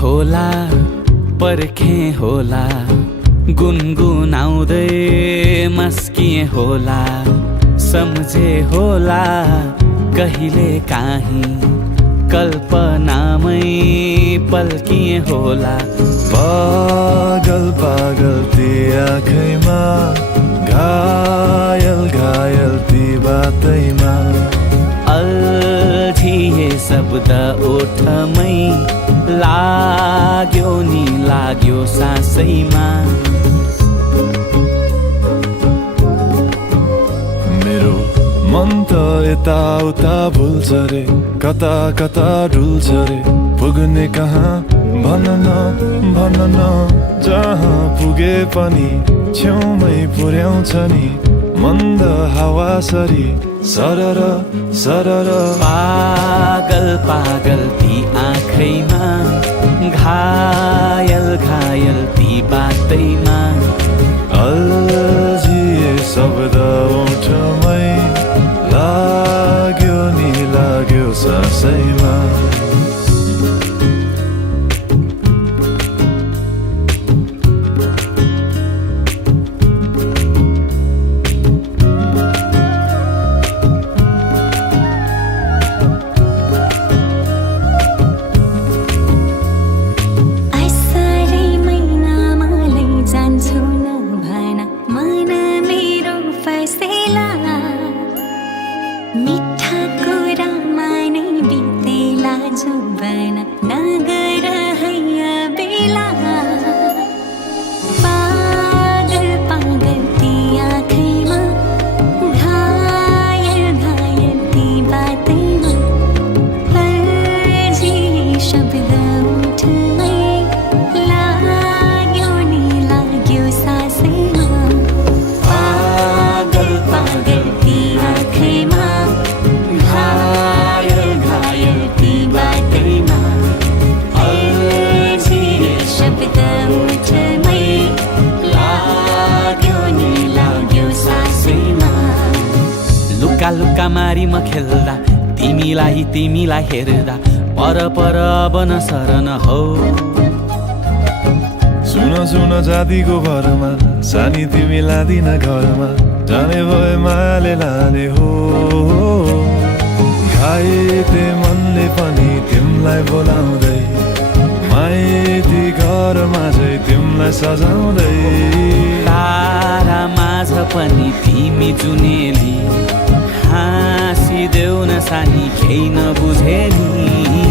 होला पर्खे होला गुनगुनाउँदै मस्किए होला सम्झे होला कहिले काहीँ कल्पनामै पल्किए होला। पागल पागल ती आँखैमा घायल घायल ती बातैमा अल्झिए शब्द ओठमै लाग्यो नि लाग्यो सासैमा। मेरो मन त यताउता भुल्छ रे कता कता डुल्छ रे पुग्ने कहाँ भन न जहाँ पुगे पनि छेउमै पुर्याउँछ नि मन्द हावा सरी सरर सरर। पागल पागल ती आँखैमा घायल घायल ती बातैमा अल्झिए शब्द ओठमै लाग्यो नि लाग्यो सासैमा। मिठा कुरामा नै बितेला जुबन नगर हैया बेला। पागल पागल ती आँखैमा घायल घायल ती बातैमा अल्झिए शब्द ओठमै लाग्यो नि लाग्यो सासैमा। पागल पागल ती आँखैमा लुक्का लुक्का मारी म खेल्दा तिमीलाई हेर्दा पर पर बन सरन हौ। सुन जातिको भरमा सानी तिमी लादिन घरमा जाने भए मायाले लाने हो। घाइते मनले पनि तिमीलाई बोलाउँदै माइती घरमा चाहिँ तिमीलाई सजाउँदै तारा माझ पनि तिमी जुनेली हाँसिदेऊ न सानी केही नबुझेली।